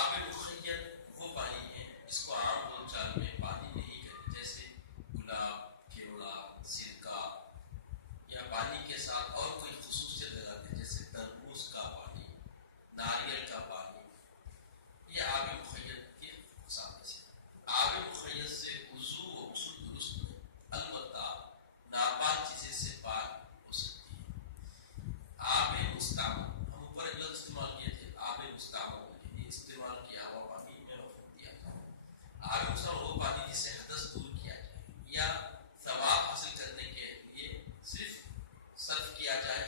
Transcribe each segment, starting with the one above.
آب مخیر وہ پانی ہے جس کو عام بول چال میں پانی نہیں کہتے، جیسے گلاب، کیوڑا، سرکہ، یا پانی کے ساتھ اور کوئی خصوصیت لگاتے ہیں جیسے تربوز کا پانی، ناریل کا پانی. یہ آب مخیر کی اقسام میں سے. آب مخیر سے وضو و غسل درست ہے، البتہ ناپاک چیزیں سے پاک ہو سکتی ہے. آب مستعمل، ہم اوپر ایک لفظ استعمال کیے تھے آب مستعمل، یہ استعمال کیا ہوا پانی میں مفہوم دیا تھا. آب مستعمل وہ پانی جسے حدث دور کیا جائے یا ثواب حاصل کرنے کے لیے صرف صرف کیا جائے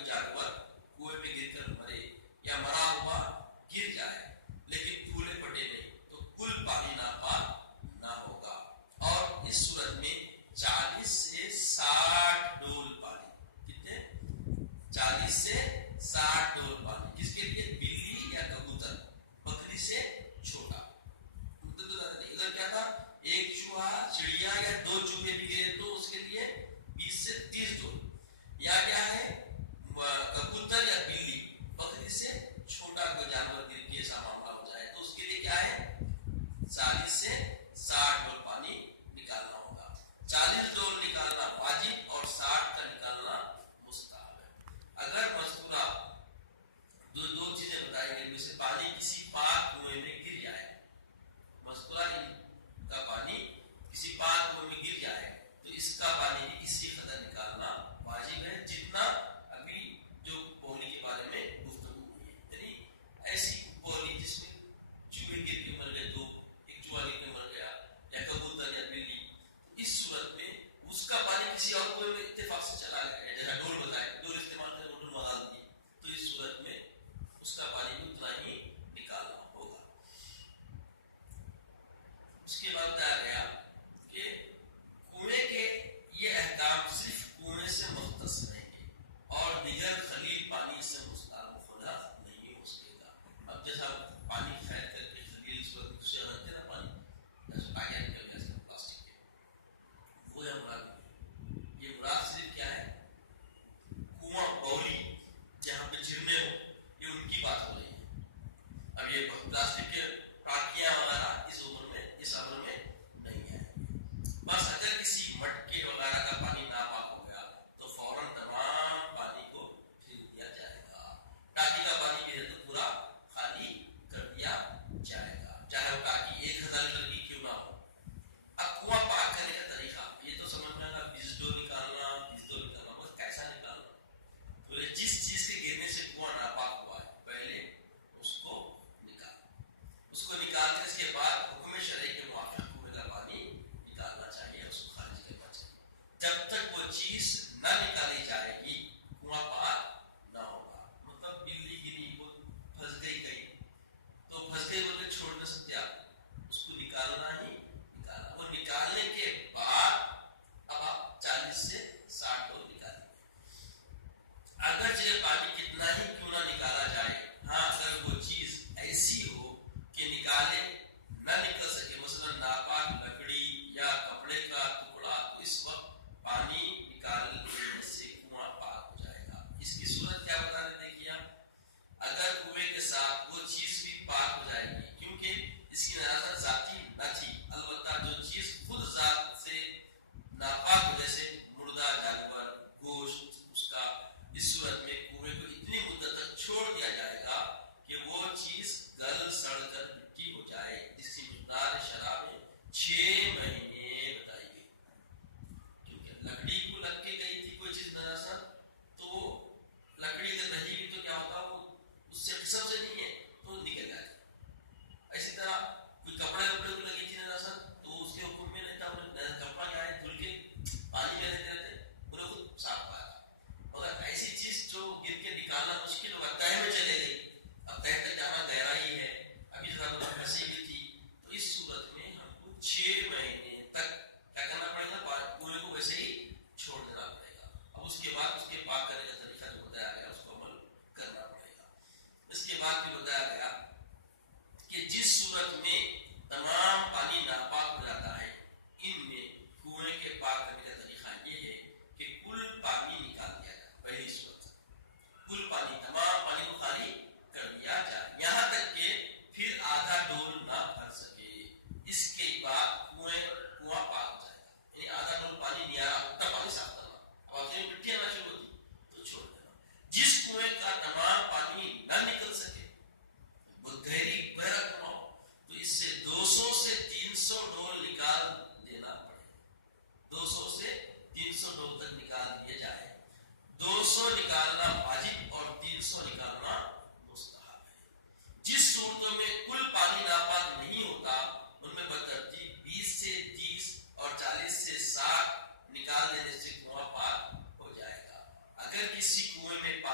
کوئی جانور کنویں میں گر کر مرے یا مرا ہوا گر جائے لیکن پھولے پٹے نہیں تو کل پانی ناپاک نہ ہوگا. اور اس صورت میں 40 سے 60 ڈول پانی، کتنے؟ 40 سے 60 ڈول پانی. کس کے لیے؟ بلی یا کبوتر، بکری سے چھوٹا. ادھر کیا تھا؟ ایک چوہا چڑیا یا 2 چوہے بھی گئے تو اس کے لیے 20 سے 30 ڈول. یا کیا ہے؟ کبوتر یا بلی، بکری سے چھوٹا کوئی جانور گر کے ایسا معاملہ ہو جائے تو اس کے لیے کیا ہے؟ 40 سے 60 ڈول پانی نکالنا ہوگا. 40 ڈول نکالنا واجب اور 60 کا نکالنا مستحب ہے. اگر مذکورہ دو چیزیں بتائی گئی ان میں سے پانی کسی پاک کنویں میں گر جائے، مذکورہ کا پانی کسی پاک کنویں میں گر جائے تو اس کا پانی بھی اسی قدر نکالنا واجب ہے جتنا ابھی جو پولی کے بارے میں گفتگو ہوئی ہے. یعنی ایسی پولی جس میں چوہے گر کے مر گئے تو ایک چوہا گر کے مر گیا یا کبوتر یا بلی، اس صورت میں اس کا پانی کسی اور کنویں میں اتفاق سے چلا گیا. جیسا ڈول بتائے، ڈول استعمال کرے ڈول مگا دیے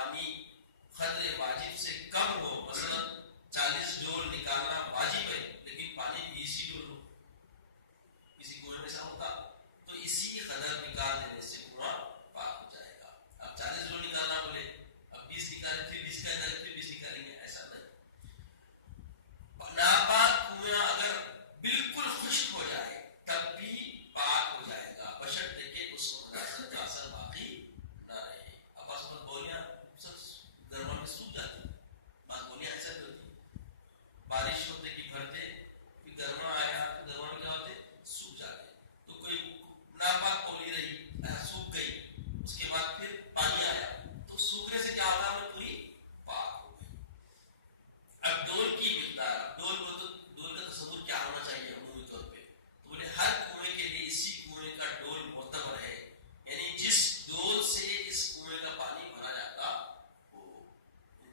پانی قدر واجب سے کم ہو، مثلا 40 ڈول نکالنا واجب ہے لیکن پانی 20 ہی ڈول ہو، کسی کنویں میں ایسا ہوتا، تو اسی قدر نکال دینے سے کنواں پاک ہو جائے گا. اب 40 ڈول نکالنا بولے، اب 20 نکالیں، پھر 20 کا اندر پھر 20 نکالیں گے، ایسا نہیں. ناپاک کنواں اگر بالکل خشک ہو جائے تب بھی پاک ہو جائے گا، بشرطے کہ اس کو نجاست کا اثر باقی نہ رہے. اب آس پاس بولیاں گرما میں سوکھ جاتی، بعض بولیاں ایسا بھی ہوتی، بارش ہوتے کہ بھرتے، پھر گرما آیا تو گرما میں کیا ہوتے سوکھ جاتے. تو کوئی ناپاک پولی رہی سوکھ گئی، اس کے بعد پھر پانی آیا تو سوکھنے سے کیا ہوگا، ہمیں پوری پاک ہو گئی. اب ڈول کی مقدار، ڈول کا تصور کیا ہونا چاہیے عمومی طور پہ، تو بولے ہر کنویں کے لیے اسی کنویں کا ڈول معتبر ہے، یعنی جس ڈول سے اس کنویں کا پانی بھرا جاتا ہو،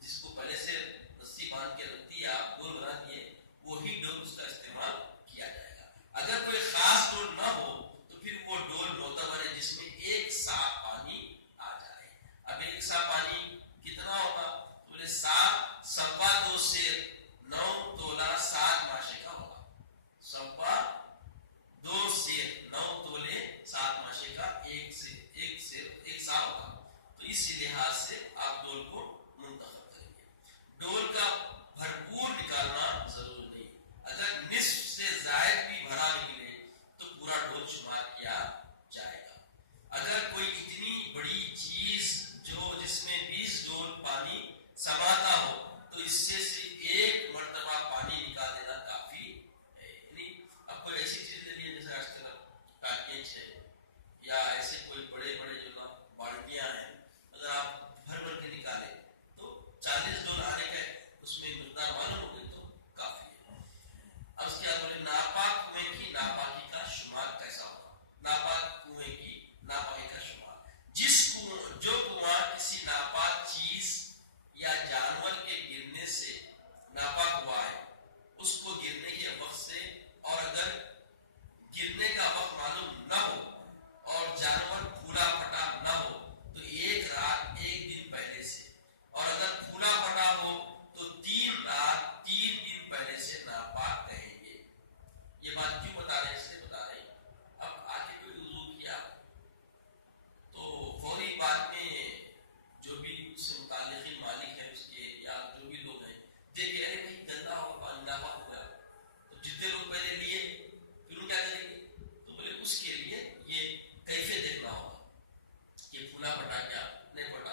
جس کو پہلے سے رسی باندھ کے رکھ دیا، ڈول بنا دیے، وہی ڈول اس کا استعمال کیا جائے گا. اگر کوئی خاص ڈول نہ ہو تو پھر وہ ڈول معتبر ہے جس میں ایک صاف پانی آ جائے. اب ایک صاف پانی کتنا ہوگا، بولے 7.25 سیر 9 تولہ 7 ماشے کا ہوگا. 2 سیر 9 تولے 7 ماشے کا ایک سا ہوگا. تو اس لحاظ سے آپ ڈول کو منتخب کریں گے. ڈول کا بھرپور نکالنا ضروری نہیں، اگر نصف سے زائد بھی بھرا نکلے تو پورا ڈول شمار کیا جائے گا. اگر کوئی اتنی بڑی چیز جس میں 20 ڈول پانی سماتا ہو تو اس سے صرف ایک مرتبہ پانی نکال دینا کافی ہے. یعنی اب کوئی ایسی چیز لے لیے جیسے آج کل پیکیج ہے یا ایسے کوئی بڑے بڑے جو نا بالٹیاں ہیں، اگر آپ بھر کے نکالیں تو 40 ڈول آنے کا اس میں مقدار معلوم ہو گئی تو کافی ہے. اب اس کے بعد بولے ناپاک کنویں کی ناپاکی کا شمار کیسا ہوگا. ناپاک کنویں کی ناپاکی کا شمار، جو کنواں کسی ناپاک چیز یا جانور کے گرنے سے ناپاک ہوا ہے، اس کو گرنے کے وقت سے، اور اگر گرنے کا وقت معلوم نہ ہو اور جانور پھولا پھٹا نہ ہو تو 1 رات 1 دن پہلے سے، اور اگر پھولا پھٹا ہو تو 3 رات 3 دن پہلے سے ناپاک کہیں گے. یہ بات کیوں بتا رہے ہیں، اس لیے بتا رہے ہیں اب آگے کوئی وضو کیا تو فوری بات میں جو بھی اس سے متعلق مالک ہے اس کے یا جو بھی لوگ ہیں دیکھ رہے بھائی گندا ہوا پانی ناپاک ہو گیا، تو جتنے لوگ پہلے لیے پھر وہ کیا کریں گے، تو بولے اس کے لیے یہ کیفیت دیکھنا ہوگا کہ پھولا پھٹا کیا نہیں پھٹا.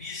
20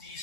30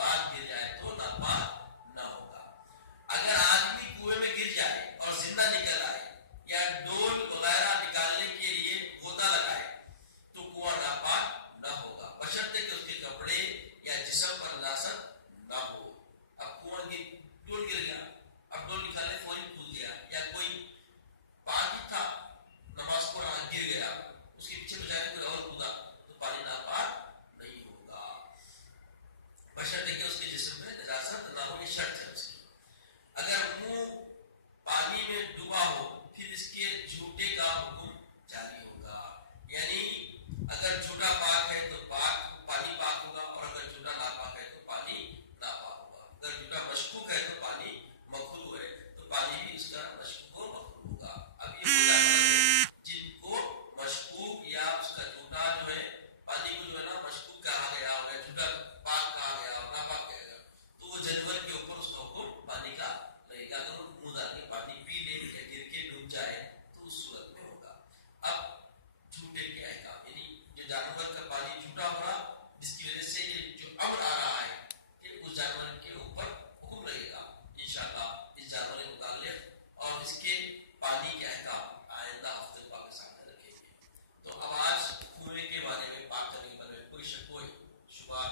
بعد گر جائے تو ناپاک نہ ہوگا. اگر آدمی کنویں میں گر جائے اور زندہ نکل آئے یا ڈول وغیرہ نکالنے کے لیے غوطہ لگائے تو کنواں ناپاک نہ ہوگا بشرطے کہ اس کے کپڑے یا جسم پر نجاست نہ ہو. اب کنواں ڈول گر گیا, اب ڈول نکالنے فوری کود گیا, یا کوئی پانی تھا نماز پڑھا گر گیا, اس کے پیچھے بجائے کوئی اور کودا تو پانی ناپاک نہیں ہوگا بشرطے کہ اس کے جسم میں نجاست نہ ہو. یہ شرط ہے اس کی. اگر منہ پانی میں ڈوبا ہو پھر اس کے جھوٹے کا حکم جاری ہوگا. یعنی اگر جھوٹا پاک ہے تو پانی پاک ہوگا, اور اگر جھوٹا ناپاک ہے تو پانی ناپاک ہوگا. اگر جھوٹا مشکوک ہے تو پانی مکروہ ہے تو پانی بھی اس کا مشکوک و مکروہ ہوگا. اب یہ وہ جانور ہیں جن کو مشکوک یا اس کا جھوٹا جو ہے پانی کو جو ہے نا مشکوک کہا گیا, ہو گیا جھوٹا پاک